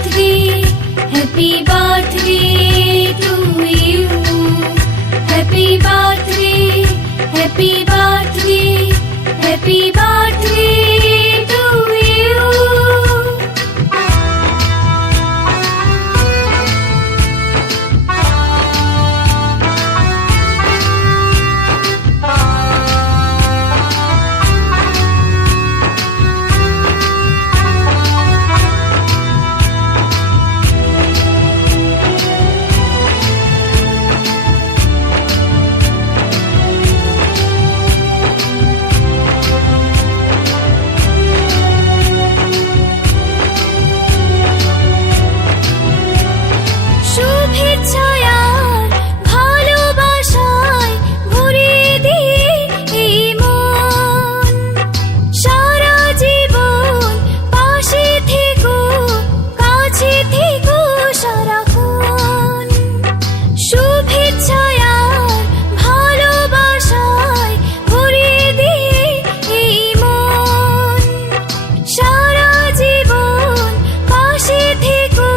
birthday, happy birthday to you. Happy birthday, happy birthday, happy birthday to you. শুভেচ্ছায় আর ভালোবাসায় ভরিয়ে দিয়ে এই মন, সারা জীবন পাশে থেকো, কাছে থেকো সারাক্ষণ। শুভেচ্ছায় আর ভালোবাসায় ভরিয়ে দিয়ে এই মন, সারা জীবন পাশে থেকো,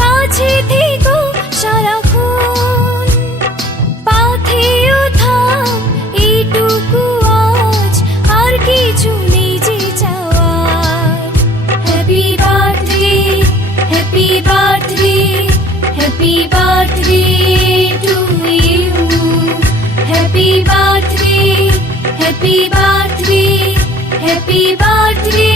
কাছে থেকো সারাক্ষণ। পাথেয় থাক এইটুকু আজ, আর কিছু নেই যে চাওয়ার। Happy birthday, happy birthday, happy birthday to you. Happy birthday, happy birthday, happy birthday